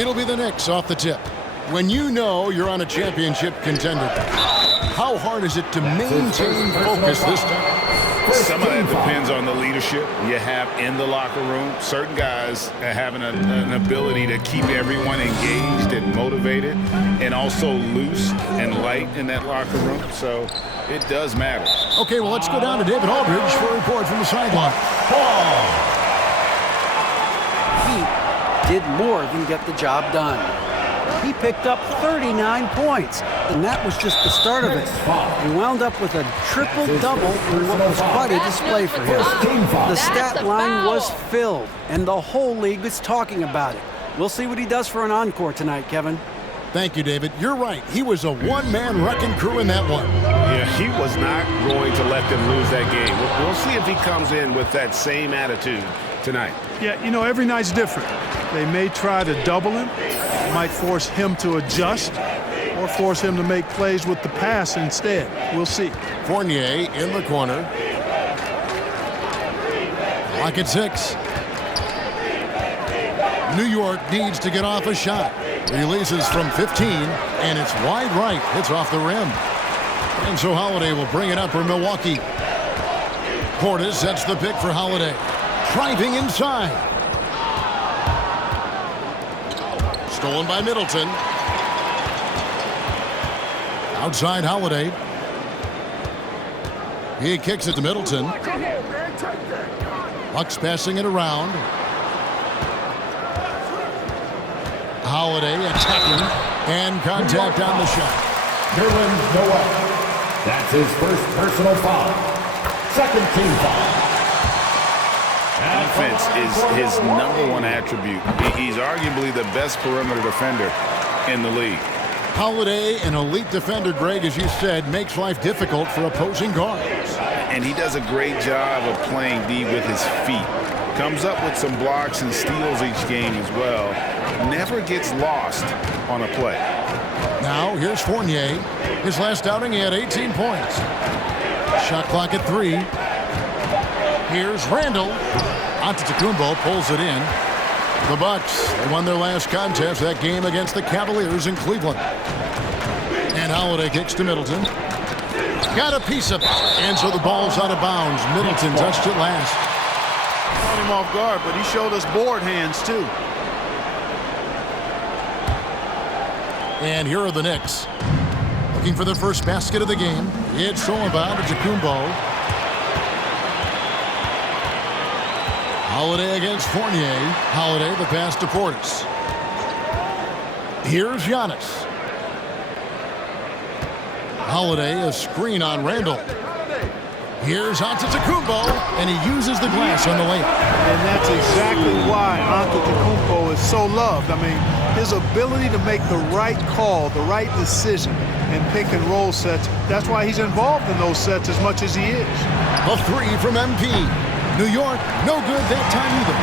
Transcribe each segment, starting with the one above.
It'll be the Knicks off the tip. When you know you're on a championship contender, how hard is it to maintain focus this time? Some of that depends on the leadership you have in the locker room. Certain guys having an ability to keep everyone engaged and motivated and also loose and light in that locker room. So it does matter. Okay, well, let's go down to David Aldridge for a report from the sideline. He did more than get the job done. He picked up 39 points, and that was just the start of it. He wound up with a triple-double in what was quite a display for him. The stat line was filled, and the whole league was talking about it. We'll see what he does for an encore tonight, Kevin. Thank you, David. You're right. He was a one-man wrecking crew in that one. Yeah, he was not going to let them lose that game. We'll see if he comes in with that same attitude tonight. Yeah, you know, every night's different. They may try to double him, might force him to adjust, or force him to make plays with the pass instead. We'll see. Fournier in the corner. Clock at 6. New York needs to get off a shot. Releases from 15, and it's wide right. Hits off the rim. And so Holiday will bring it up for Milwaukee. Portis sets the pick for Holiday. Driving inside. Stolen by Middleton. Outside Holiday. He kicks it to Middleton. Bucks passing it around. Holiday attacking, and contact on the shot. Nerlens Noel. That's his first personal foul. Second team foul. Defense is his #1 attribute. He's arguably the best perimeter defender in the league. Holiday, an elite defender, Greg, as you said, makes life difficult for opposing guards. And he does a great job of playing D with his feet. Comes up with some blocks and steals each game as well. Never gets lost on a play. Now, here's Fournier. His last outing, he had 18 points. Shot clock at 3. Here's Randall. Antetokounmpo pulls it in. The Bucks, they won their last contest, that game against the Cavaliers in Cleveland. And Holiday kicks to Middleton. Got a piece of it. And so the ball's out of bounds. Middleton touched it last. Caught him off guard, but he showed us board hands, too. And here are the Knicks. Looking for their first basket of the game. It's stolen by Antetokounmpo. Holiday against Fournier. Holiday, the pass to Portis. Here's Giannis. Holiday, a screen on Randall. Here's Antetokounmpo, and he uses the glass on the layup. And that's exactly why Antetokounmpo is so loved. I mean, his ability to make the right call, the right decision in pick and roll sets, that's why he's involved in those sets as much as he is. A 3 from MP. New York, no good that time either.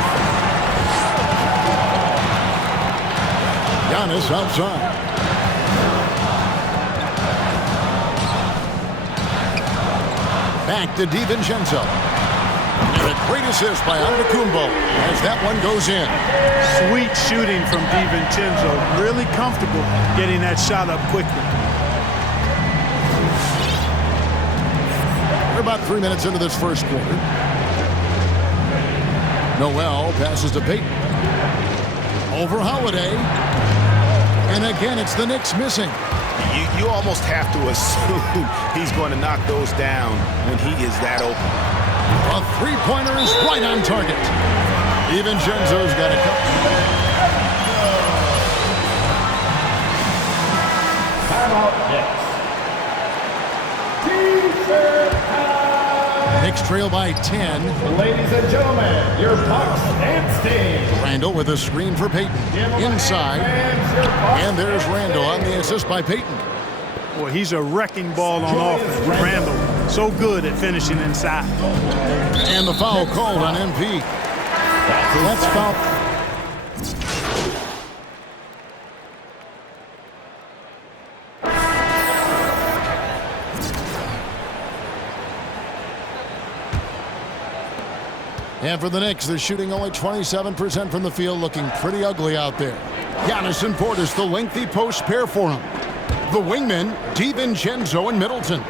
Giannis outside. Back to DiVincenzo. And a great assist by Antetokounmpo as that one goes in. Sweet shooting from DiVincenzo. Really comfortable getting that shot up quickly. We're about 3 minutes into this first quarter. Noel passes to Payton. Over Holiday. And again, it's the Knicks missing. You almost have to assume he's going to knock those down when he is that open. A three-pointer is right on target. DiVincenzo's got a couple. Timeout Knicks. Knicks trail by 10. Ladies and gentlemen, your Bucks and Sting. Randall with a screen for Payton. Inside. And there's Randall on the assist by Payton. Boy, he's a wrecking ball on offense. Randall, so good at finishing inside. And the foul called on MP. That's foul. And for the Knicks, they're shooting only 27% from the field, looking pretty ugly out there. Giannis and Portis, the lengthy post pair for him. The wingmen, DiVincenzo and Middleton.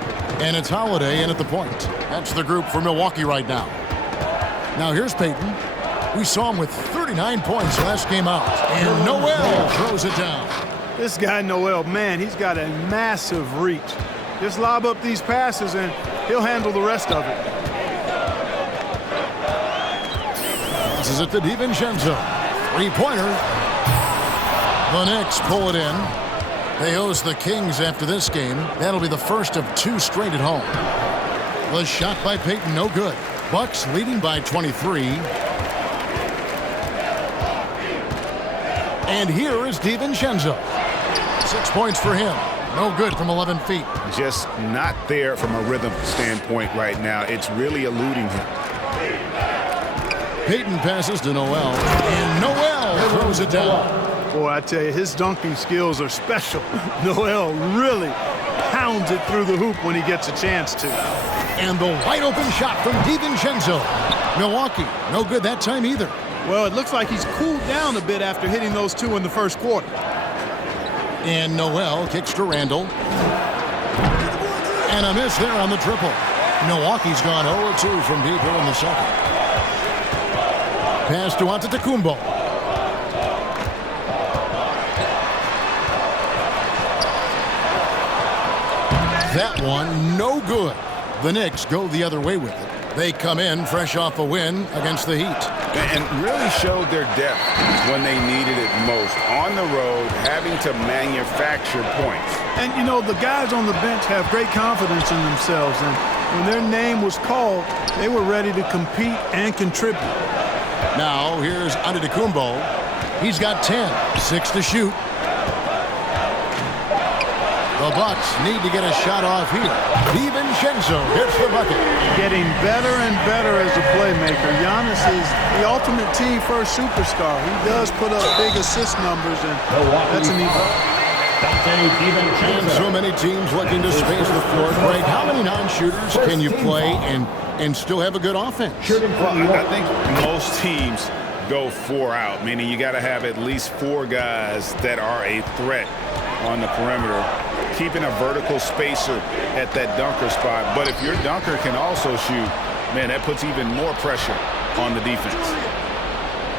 And it's Holiday in at the point. That's the group for Milwaukee right now. Now here's Payton. We saw him with 39 points last game out. And Noel throws it down. This guy, Noel, man, he's got a massive reach. Just lob up these passes and he'll handle the rest of it. Passes it to DiVincenzo. Three-pointer. The Knicks pull it in. They host the Kings after this game. That'll be the first of 2 straight at home. Was shot by Payton, no good. Bucks leading by 23. And here is DiVincenzo. 6 points for him. No good from 11 feet. Just not there from a rhythm standpoint right now. It's really eluding him. Payton passes to Noel. And Noel throws it down. Boy, I tell you, his dunking skills are special. Noel really pounds it through the hoop when he gets a chance to. And the wide open shot from DiVincenzo. Milwaukee, no good that time either. Well, it looks like he's cooled down a bit after hitting those 2 in the first quarter. And Noel kicks to Randall. And a miss there on the triple. Milwaukee's gone 0-2 from deep here in the second. Pass to Antetokounmpo. That one, no good. The Knicks go the other way with it. They come in fresh off a win against the Heat. And really showed their depth when they needed it most. On the road, having to manufacture points. And, you know, the guys on the bench have great confidence in themselves. And when their name was called, they were ready to compete and contribute. Now, here's Antetokounmpo. He's got 10, 6 to shoot. The Bucks need to get a shot off here. DiVincenzo hits the bucket. Getting better and better as a playmaker. Giannis is the ultimate team-first superstar. He does put up big assist numbers, and that's an equal. And so many teams looking to space the floor. Greg, how many non-shooters can you play and still have a good offense? Well, I think most teams go 4 out, meaning you got to have at least 4 guys that are a threat on the perimeter, keeping a vertical spacer at that dunker spot. But if your dunker can also shoot, man, that puts even more pressure on the defense.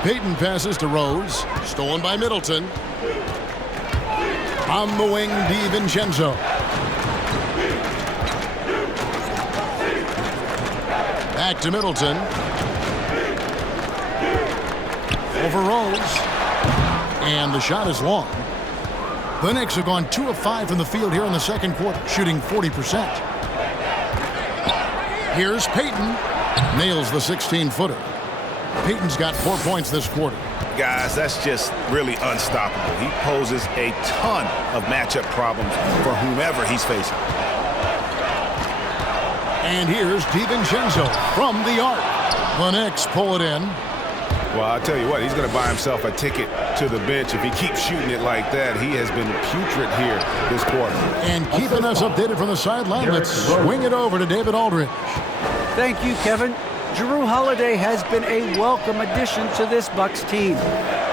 Payton passes to Rose, stolen by Middleton. On the wing, DiVincenzo. Back to Middleton. Over Rose. And the shot is long. The Knicks have gone 2 of 5 from the field here in the second quarter, shooting 40%. Here's Payton. Nails the 16-footer. Payton's got 4 points this quarter. Guys, that's just really unstoppable. He poses a ton of matchup problems for whomever he's facing. And here's DiVincenzo from the arc. The Knicks pull it in. Well, I'll tell you what, he's going to buy himself a ticket to the bench. If he keeps shooting it like that, he has been putrid here this quarter. And keeping us updated from the sideline, let's swing it over to David Aldridge. Thank you, Kevin. Jrue Holiday has been a welcome addition to this Bucks team.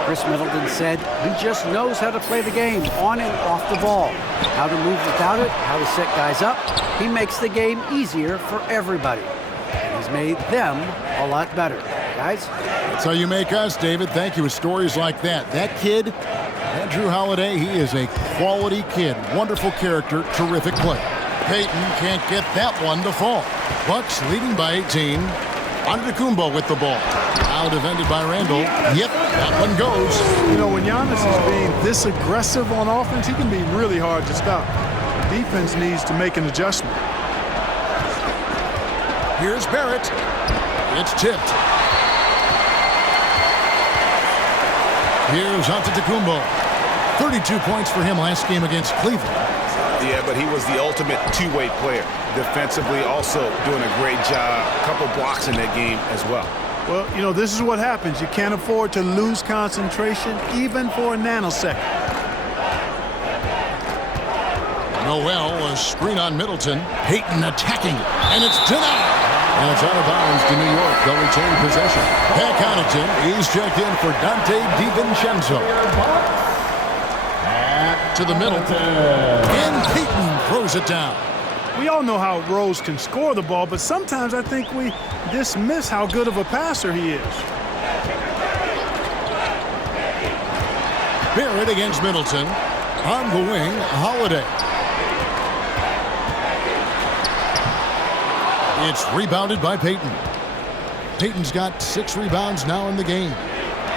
Chris Middleton said he just knows how to play the game on and off the ball, how to move without it, how to set guys up. He makes the game easier for everybody. And he's made them a lot better. Guys? That's how you make us, David. Thank you. With stories like that. That kid, that Jrue Holiday, he is a quality kid. Wonderful character, terrific play. Payton can't get that one to fall. Bucks leading by 18. Antetokounmpo with the ball. Now defended by Randall. Yep, that one goes. You know, when Giannis is being this aggressive on offense, he can be really hard to stop. Defense needs to make an adjustment. Here's Barrett. It's tipped. Here's Antetokounmpo. 32 points for him last game against Cleveland. Yeah, but he was the ultimate two-way player. Defensively, also doing a great job. A couple blocks in that game as well. Well, you know, this is what happens. You can't afford to lose concentration, even for a nanosecond. Noel, a screen on Middleton. Payton attacking, and it's denied. And it's out of bounds to New York. They'll retain possession. Pat Connaughton, he's checked in for Dante DiVincenzo. To the middle. And Payton throws it down. We all know how Rose can score the ball, but sometimes I think we dismiss how good of a passer he is. Barrett against Middleton. On the wing, Holiday. It's rebounded by Payton. Payton's got 6 rebounds now in the game.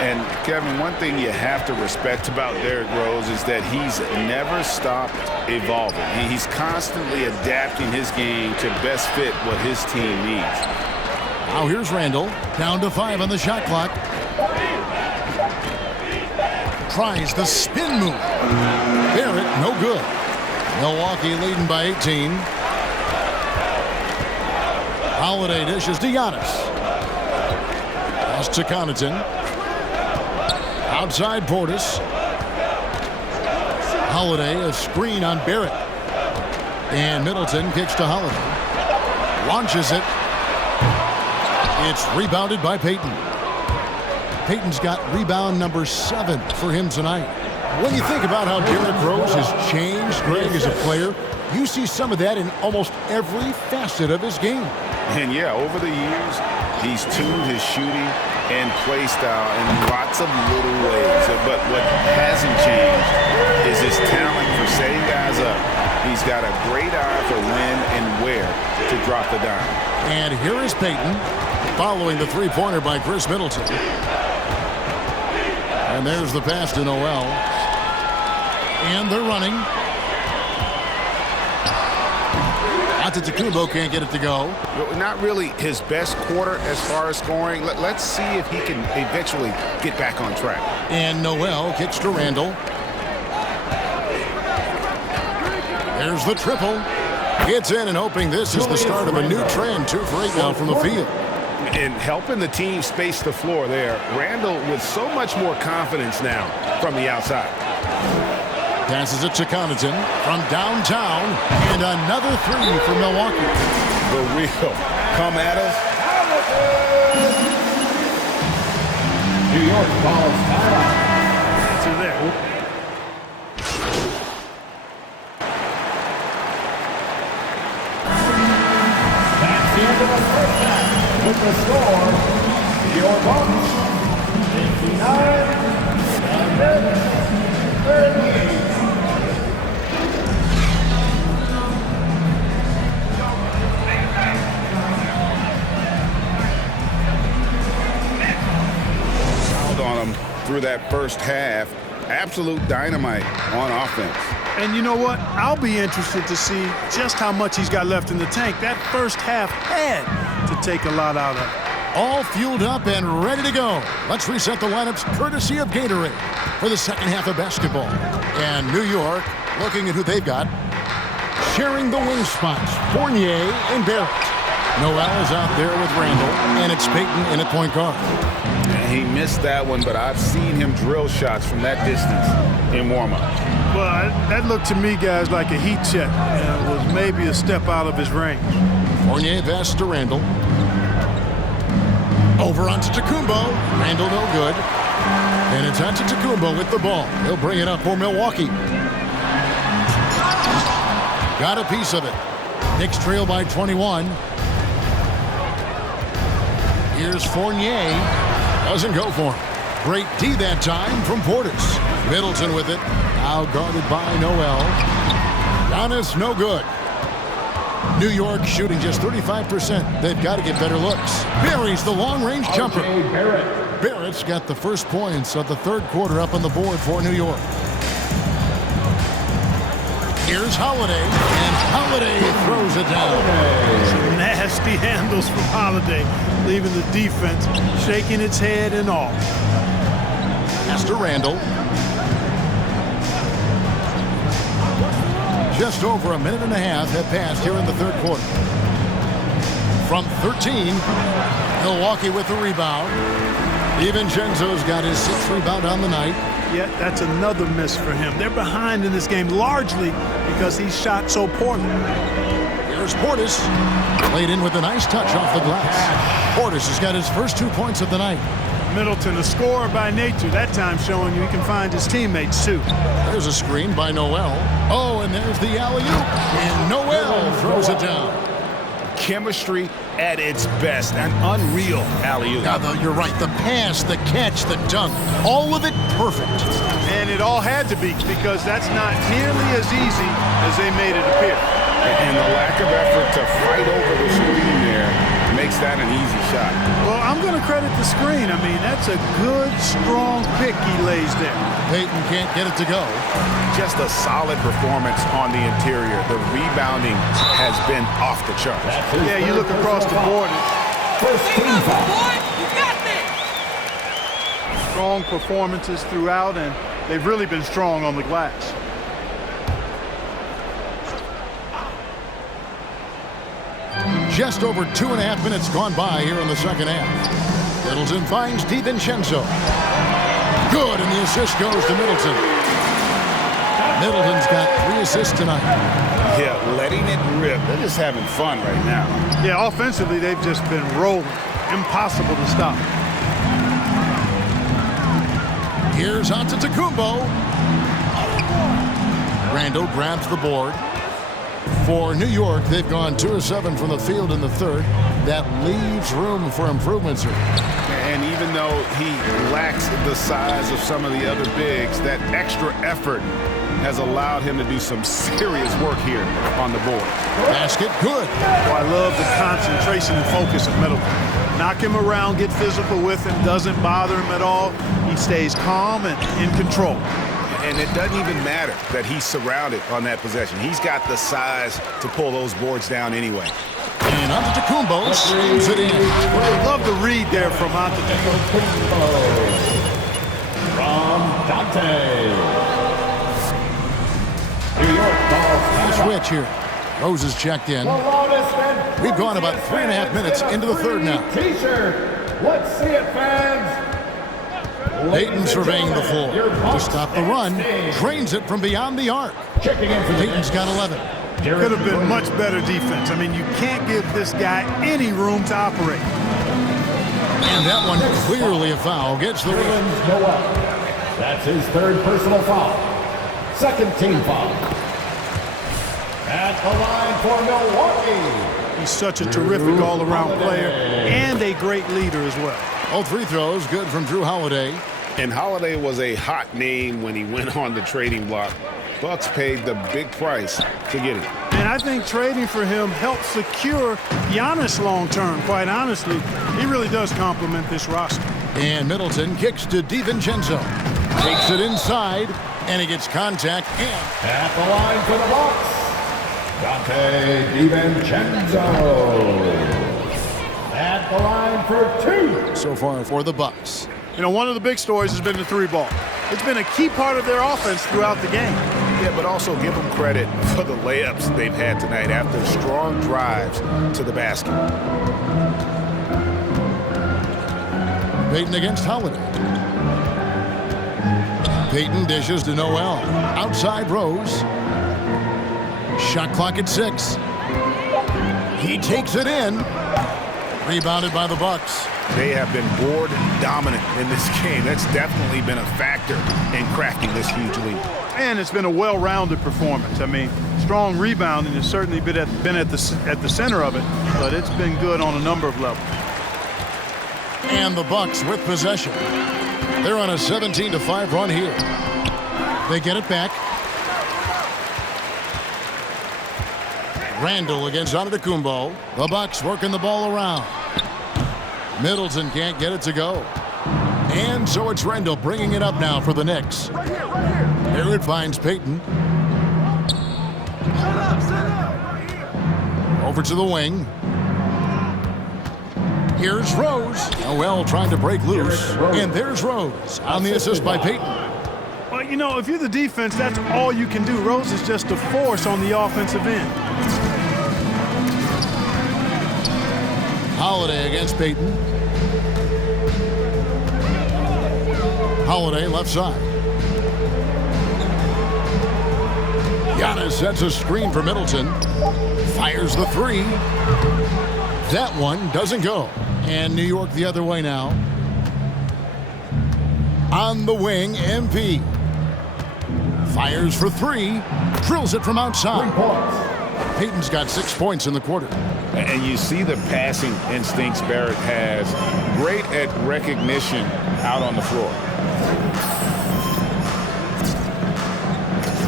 And, Kevin, one thing you have to respect about Derrick Rose is that he's never stopped evolving. He's constantly adapting his game to best fit what his team needs. Now here's Randall. Down to 5 on the shot clock. Tries the spin move. Barrett, no good. Milwaukee leading by 18. Holiday dishes to Giannis. Pass to Connaughton. Outside Portis. Holiday, a screen on Barrett. And Middleton kicks to Holiday. Launches it. It's rebounded by Payton. Payton's got rebound number 7 for him tonight. When you think about how Derrick Rose has changed, Greg, as a player, you see some of that in almost every facet of his game. And, yeah, over the years, he's tuned his shooting and play style in lots of little ways. But what hasn't changed is his talent for setting guys up. He's got a great eye for when and where to drop the dime. And here is Payton following the three-pointer by Chris Middleton. And there's the pass to Noel. And they're running. Antetokounmpo can't get it to go. Not really his best quarter as far as scoring. Let's see if he can eventually get back on track. And Noel kicks to Randall. There's the triple. Gets in and hoping this is the start of a new trend. 2 for 8 now from the field. And helping the team space the floor there. Randall with so much more confidence now from the outside. Passes it to Connaughton from downtown. And another 3 for Milwaukee. The real come at us. New York calls timeout. To there. That's the end of the first half. With the score, your Bucks 59-38. On him through that first half. Absolute dynamite on offense. And you know what? I'll be interested to see just how much he's got left in the tank. That first half had to take a lot out of it. All fueled up and ready to go. Let's reset the lineups courtesy of Gatorade for the second half of basketball. And New York, looking at who they've got, sharing the wing spots, Fournier and Barrett. Noel is out there with Randall, and it's Payton in at point guard. He missed that one, but I've seen him drill shots from that distance in warm-up. Well, that looked to me, guys, like a heat check. And it was maybe a step out of his range. Fournier passes to Randall. Over onto Antetokounmpo. Randall no good. And it's Antetokounmpo with the ball. He'll bring it up for Milwaukee. Got a piece of it. Knicks trail by 21. Here's Fournier. Doesn't go for him. Great D that time from Portis. Middleton with it. Now guarded by Noel. Giannis no good. New York shooting just 35%. They've got to get better looks. Buries the long-range jumper. Barrett's got the first points of the third quarter up on the board for New York. Here's Holiday, and Holiday throws it down. Some nasty handles from Holiday, leaving the defense shaking its head and all. Pass to Randall. Just over a minute and a half have passed here in the third quarter. From 13, Milwaukee with the rebound. DiVincenzo's got his 6th rebound on the night. Yeah, that's another miss for him. They're behind in this game largely because he shot so poorly. Here's Portis. Laid in with a nice touch off the glass. Portis has got his first 2 points of the night. Middleton, a scorer by nature, that time showing you he can find his teammates too. There's a screen by Noel. Oh, and there's the alley-oop. And Noel throws it down. Chemistry at its best. An unreal alley-oop. Now, though, you're right. The pass, the catch, the dunk, all of it perfect. And it all had to be, because that's not nearly as easy as they made it appear. And the lack of effort to fight over the screen there makes that an easy shot. Well, I'm going to credit the screen. I mean, that's a good, strong pick he lays there. Payton can't get it to go. Just a solid performance on the interior. The rebounding has been off the charts. Yeah, you look across the board. First team foul. Strong performances throughout, and they've really been strong on the glass. Just over 2.5 minutes gone by here in the second half. Middleton finds DiVincenzo. Good, and the assist goes to Middleton. Middleton's got 3 assists tonight. Yeah, letting it rip. They're just having fun right now. Yeah, offensively, they've just been rolling. Impossible to stop. Here's Antetokounmpo. Randall grabs the board. For New York, they've gone 2 of 7 from the field in the third. That leaves room for improvements here. And even though he lacks the size of some of the other bigs, that extra effort has allowed him to do some serious work here on the board. Basket good. Oh, I love the concentration and focus of Middleton. Knock him around, get physical with him, doesn't bother him at all. He stays calm and in control. And it doesn't even matter that he's surrounded on that possession. He's got the size to pull those boards down anyway. And Antetokounmpo slams it in. Love the read there from Antetokounmpo. From Dante. New York balls. Switch here. Rose is checked in. We've gone about 3.5 minutes into the third now. T-shirt. Let's see it, fans. Payton surveying the floor to stop the run. Drains it from beyond the arc. Payton's got 11. Could have been much better defense. I mean, you can't give this guy any room to operate. And that one clearly a foul. Gets the win. That's his third personal foul. Second team foul. At the line for Milwaukee. He's such a terrific all-around player and a great leader as well. All 3 throws good from Drew Holiday. And Holiday was a hot name when he went on the trading block. Bucks paid the big price to get him. And I think trading for him helped secure Giannis long-term, quite honestly. He really does complement this roster. And Middleton kicks to DiVincenzo. Takes it inside, and he gets contact. And at the line for the Bucks, Dante DiVincenzo. At the line for 2. So far for the Bucks. You know, one of the big stories has been the 3-ball. It's been a key part of their offense throughout the game. Yeah, but also give them credit for the layups they've had tonight after strong drives to the basket. Payton against Holiday. Payton dishes to Noel. Outside Rose. Shot clock at 6. He takes it in. Rebounded by the Bucks. They have been board dominant in this game. That's definitely been a factor in cracking this huge lead. And it's been a well-rounded performance. I mean, strong rebounding has certainly been at the center of it, but it's been good on a number of levels. And the Bucks with possession. They're on a 17-5 run here. They get it back. Randall against Antetokounmpo. The Bucks working the ball around. Middleton can't get it to go. And so it's Randall bringing it up now for the Knicks. Here it finds Payton. Over to the wing. Here's Rose. Noel trying to break loose. And there's Rose on the assist by Payton. Well, you know, if you're the defense, that's all you can do. Rose is just a force on the offensive end. Holiday against Payton. Holiday left side. Giannis sets a screen for Middleton. Fires the 3. That one doesn't go. And New York the other way now. On the wing, MP. Fires for three. Drills it from outside. 3 points. Payton's got 6 points in the quarter. And you see the passing instincts Barrett has. Great at recognition out on the floor.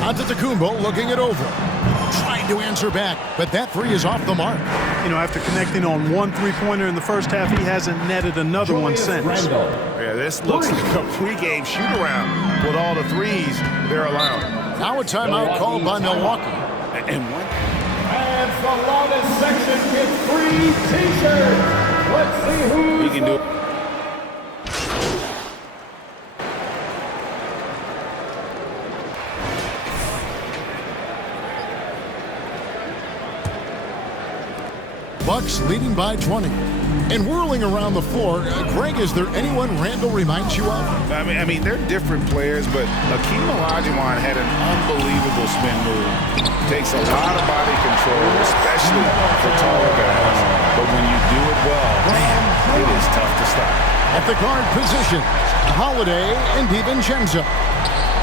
Antetokounmpo looking it over. Trying to answer back, but that three is off the mark. You know, after connecting on 1 3-pointer in the first half, he hasn't netted another one since. Yeah, this looks like a pregame shoot-around with all the threes they're allowing. Now a timeout called by Milwaukee. And one. And the loudest section gets free t-shirts. Let's see who He can do it. Bucks leading by 20. And whirling around the floor, Greg, is there anyone Randall reminds you of? I mean, they're different players, but Akeem Olajuwon had an unbelievable spin move. Takes a lot of body control, especially for taller guys. But when you do it well, man, it is tough to stop. At the guard position, Holiday and DiVincenzo.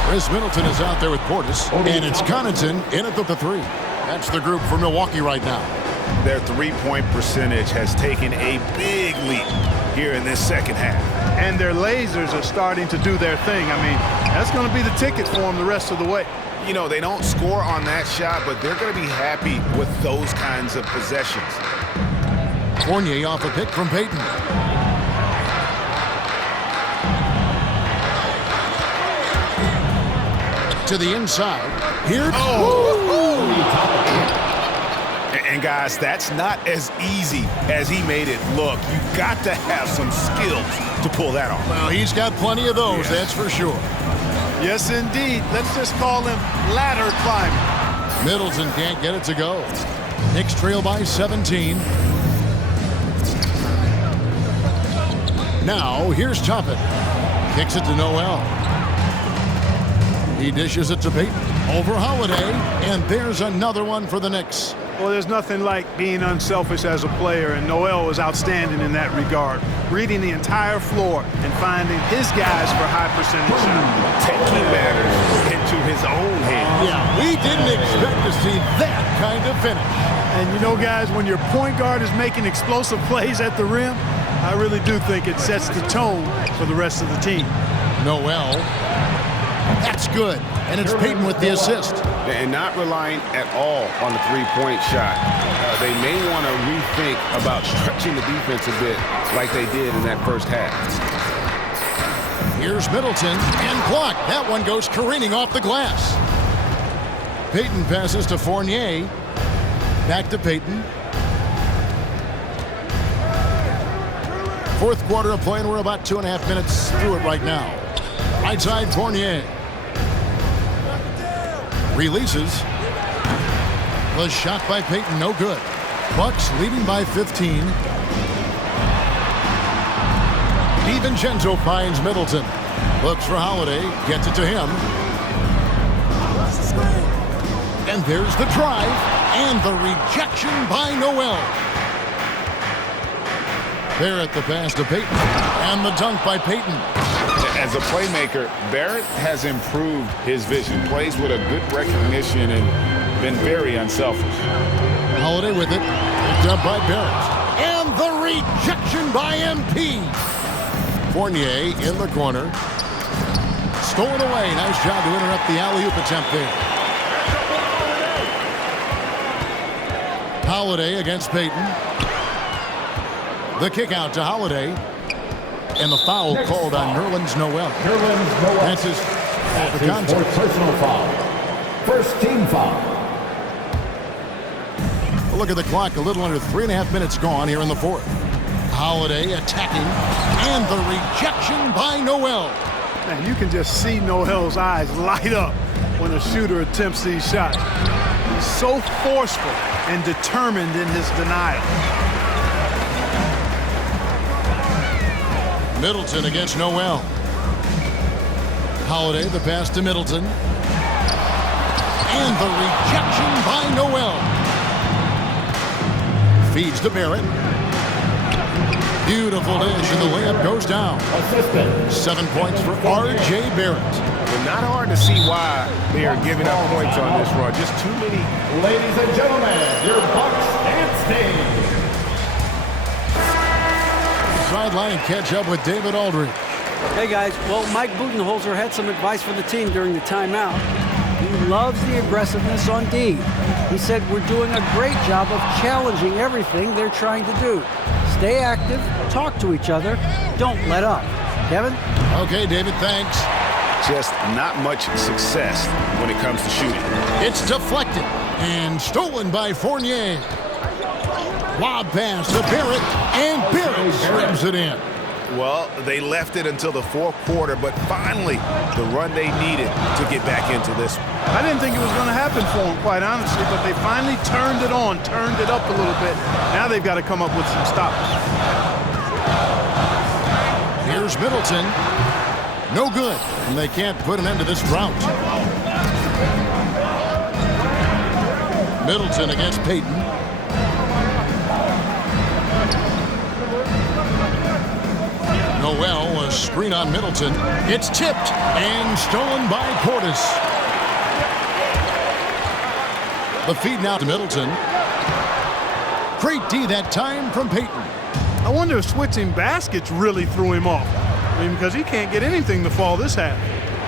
Chris Middleton is out there with Portis, and it's Connaughton in at the three. That's the group for Milwaukee right now. Their three-point percentage has taken a big leap here in this second half. And their lasers are starting to do their thing. I mean, that's going to be the ticket for them the rest of the way. You know, they don't score on that shot, but they're going to be happy with those kinds of possessions. Fournier off a pick from Payton. To the inside. Here. And guys, that's not as easy as he made it look. You've got to have some skills to pull that off. Well, he's got plenty of those, that's for sure. Yes, indeed. Let's just call him ladder climbing. Middleton can't get it to go. Knicks trail by 17. Now, here's Toppin. Kicks it to Noel. He dishes it to Payton. Over Holiday, and there's another one for the Knicks. Well, there's nothing like being unselfish as a player, and Noel was outstanding in that regard. Reading the entire floor and finding his guys for high percentage shots. Taking matters into his own hands. Yeah, we didn't expect to see that kind of finish. And you know, guys, when your point guard is making explosive plays at the rim, I really do think it sets the tone for the rest of the team. Noel. That's good. And it's Payton with the assist. And not relying at all on the three-point shot. They may want to rethink about stretching the defense a bit like they did in that first half. Here's Middleton and blocked. That one goes careening off the glass. Payton passes to Fournier. Back to Payton. Fourth quarter of play, and we're about 2.5 minutes through it right now. Right side, Fournier. Releases. Was shot by Payton, no good. Bucks leading by 15. DiVincenzo finds Middleton. Looks for Holiday, gets it to him. And there's the drive and the rejection by Noel. Barrett the pass to Payton. And the dunk by Payton. As a playmaker, Barrett has improved his vision. Plays with a good recognition and been very unselfish. Holiday with it. Picked up by Barrett. And the rejection by MP. Fournier in the corner. Stolen away. Nice job to interrupt the alley-oop attempt there. Holiday against Payton. The kick out to Holiday. And the foul called on Nerlens Noel. That's his fourth personal foul. First team foul. Look at the clock. A little under 3.5 minutes gone here in the fourth. Holiday attacking. And the rejection by Noel. Man, you can just see Noel's eyes light up when a shooter attempts these shots. He's so forceful and determined in his denial. Middleton against Noel. Holiday, the pass to Middleton. And the rejection by Noel. Feeds to Barrett. Beautiful dish, and the layup goes down. Assistant. 7 points for R.J. Barrett. Well, not hard to see why they are giving up points on this run. Just too many. Ladies and gentlemen, your Bucks dance team. Sideline and catch up with David Aldridge. Hey guys, well, Mike Budenholzer had some advice for the team during the timeout. He loves the aggressiveness on D. He said we're doing a great job of challenging everything they're trying to do. Stay active, talk to each other, don't let up. Kevin? Okay, David, thanks. Just not much success when it comes to shooting. It's deflected and stolen by Fournier. Lob pass to Barrett, and Barrett slams it in. Well, they left it until the fourth quarter, but finally the run they needed to get back into this one. I didn't think it was going to happen for them, quite honestly, but they finally turned it on, turned it up a little bit. Now they've got to come up with some stops. Here's Middleton. No good, and they can't put an end to this drought. Middleton against Payton. Noel, a screen on Middleton. It's tipped and stolen by Portis. The feed now to Middleton. Great D that time from Payton. I wonder if switching baskets really threw him off. I mean, because he can't get anything to fall this half.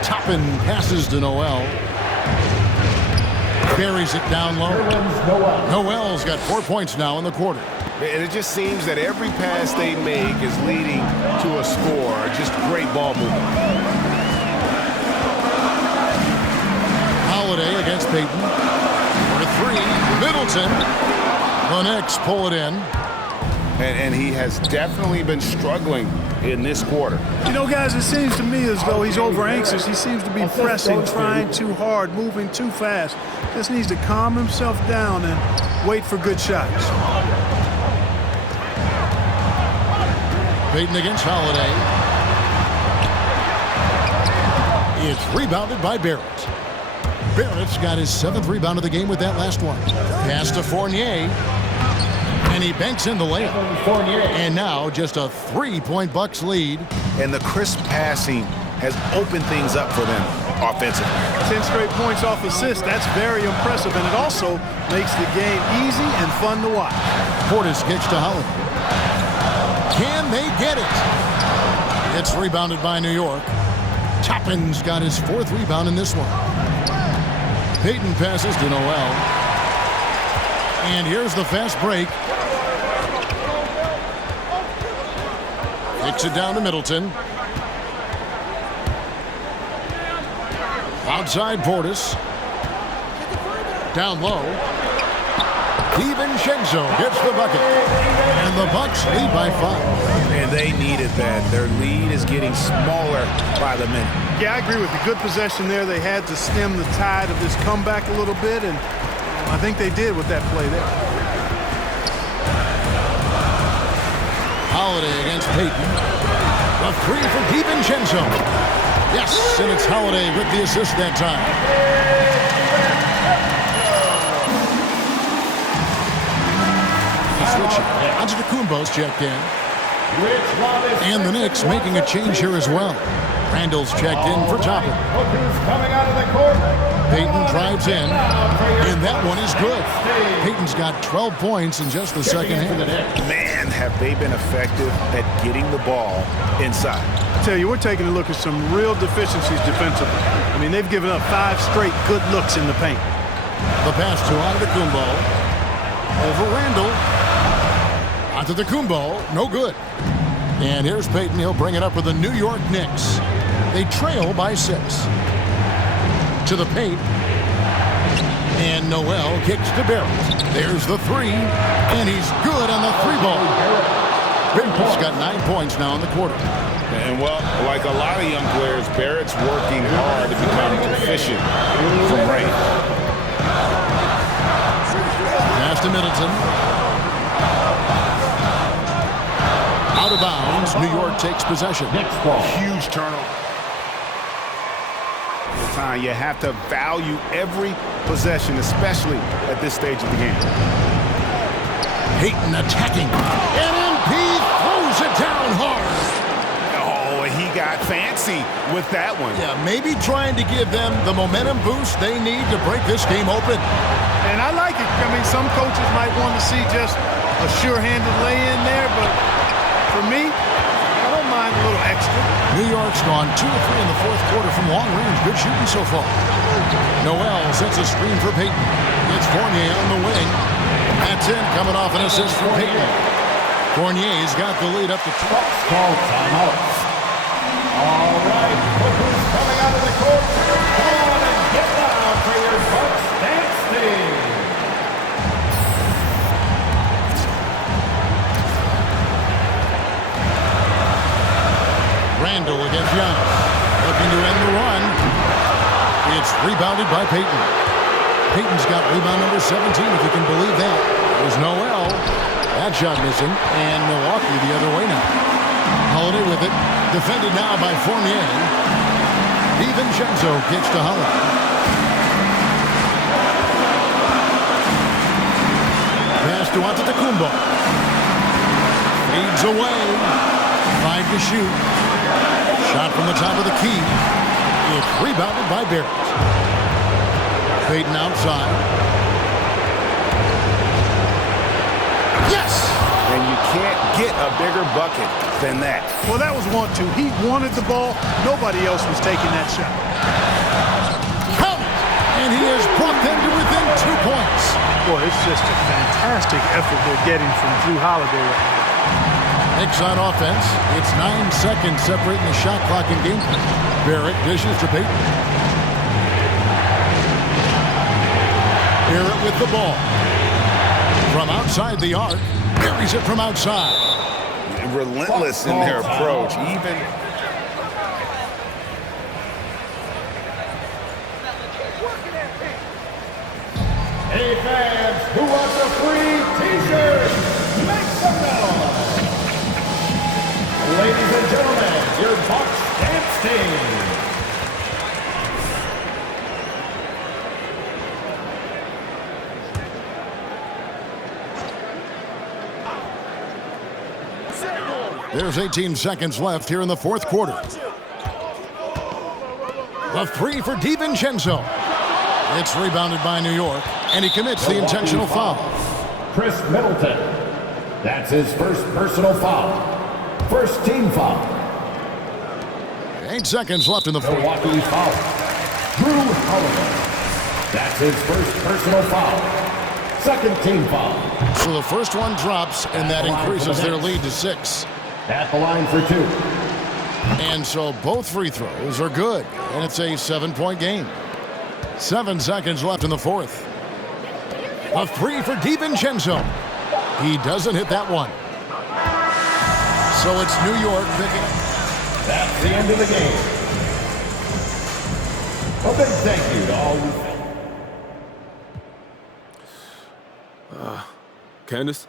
Toppin passes to Noel. Buries it down low. Noel's got 4 points now in the quarter. And it just seems that every pass they make is leading to a score. Just great ball movement. Holiday against Payton. For three, Middleton. The Knicks pull it in. And he has definitely been struggling in this quarter. You know, guys, it seems to me as though he's over-anxious. He seems to be pressing, trying too hard, moving too fast. Just needs to calm himself down and wait for good shots. Payton against Holiday. It's rebounded by Barrett. Barrett's got his 7th rebound of the game with that last one. Pass to Fournier. And he banks in the layup. And now just a 3-point Bucks lead. And the crisp passing has opened things up for them offensively. 10 straight points off assists. That's very impressive. And it also makes the game easy and fun to watch. Portis kicks to Holiday. Can they get it? It's rebounded by New York. Toppin's got his 4th rebound in this one. Payton passes to Noel. And here's the fast break. Kicks it down to Middleton. Outside Portis. Down low. DiVincenzo gets the bucket. And the Bucks lead by 5. And they needed that. Their lead is getting smaller by the minute. Yeah, I agree with you. Good possession there. They had to stem the tide of this comeback a little bit, and I think they did with that play there. Holiday against Payton. A 3 for DiVincenzo. Yes, and it's Holiday with the assist that time. Switching. Antetokounmpo's checked in. And the Knicks making a change here as well. Randall's checked in for Toppin. Payton drives in, and that one is good. Payton's got 12 points in just the second half. Man, have they been effective at getting the ball inside. I tell you, we're taking a look at some real deficiencies defensively. I mean, they've given up 5 straight good looks in the paint. The pass to Antetokounmpo. Over Randall. Antetokounmpo, no good. And here's Payton. He'll bring it up with the New York Knicks. They trail by 6. To the paint. And Noel kicks to Barrett. There's the 3. And he's good on the 3-ball. Barrett's got 9 points now in the quarter. And, well, like a lot of young players, Barrett's working hard to become proficient from range. Pass to Middleton. Out of bounds. New York takes possession. Huge turnover. Time you have to value every possession, especially at this stage of the game. Payton attacking. And MP throws Throws it down hard. Oh, he got fancy with that one. Yeah, maybe trying to give them the momentum boost they need to break this game open. And I like it. I mean, some coaches might want to see just a sure-handed lay-in there, but for me, I don't mind a little extra. New York's gone 2 of 3 in the fourth quarter from long range. Good shooting so far. Noel sets a screen for Payton. It's Fournier on the wing. That's in, coming off an assist from Payton. Fournier's got the lead up to 12. Call timeout. All right, who's coming out of the court? Come on and get down for your Bucks dance team. Randall against Giannis. Looking to end the run. It's rebounded by Payton. Payton's got rebound number 17, if you can believe that. There's Noel. That shot missing. And Milwaukee the other way now. Holiday with it. Defended now by Fournier. DiVincenzo kicks to Holiday. Pass to Antetokounmpo. Feeds away. 5 to shoot. Shot from the top of the key. It's rebounded by Barrett. Payton outside. Yes! And you can't get a bigger bucket than that. Well, that was 1-2. He wanted the ball. Nobody else was taking that shot. Count it! And he has brought them to within 2 points. Boy, it's just a fantastic effort they're getting from Drew Holiday right now. Knicks on offense. It's 9 seconds separating the shot clock and game clock. Barrett dishes to Payton. Barrett with the ball. From outside the arc. Buries it from outside. Relentless in their approach. Even Hey fans, who wants a free t-shirt? Make some noise! Ladies and gentlemen, your Bucks dance team. There's 18 seconds left here in the fourth quarter. The 3 for DiVincenzo. It's rebounded by New York, and he commits the intentional foul. Chris Middleton. That's his first personal foul. First team foul. 8 seconds left in the fourth. Milwaukee foul. Drew Holiday. That's his first personal foul. Second team foul. So the first one drops, and that increases their lead to 6. At the line for 2. And so both free throws are good, and it's a 7-point game. 7 seconds left in the fourth. A 3 for DiVincenzo. He doesn't hit that one. So it's New York picking up. That's the end of the game. A big thank you to all you. Candace?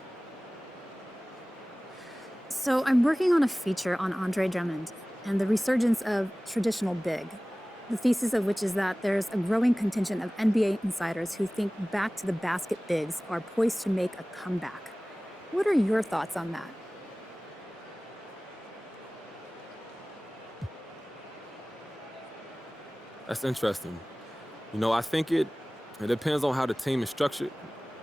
So I'm working on a feature on Andre Drummond and the resurgence of traditional big. The thesis of which is that there's a growing contingent of NBA insiders who think back to the basket bigs are poised to make a comeback. What are your thoughts on that? That's interesting. You know, I think it depends on how the team is structured.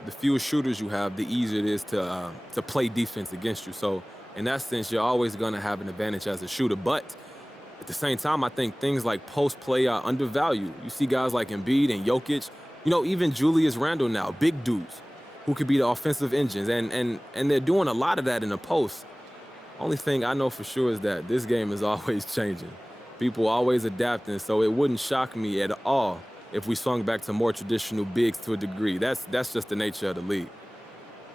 The fewer shooters you have, the easier it is to play defense against you. So in that sense, you're always going to have an advantage as a shooter. But at the same time, I think things like post play are undervalued. You see guys like Embiid and Jokic, you know, even Julius Randle now, big dudes who could be the offensive engines. And they're doing a lot of that in the post. Only thing I know for sure is that this game is always changing. People are always adapting, so it wouldn't shock me at all if we swung back to more traditional bigs to a degree. That's just the nature of the league.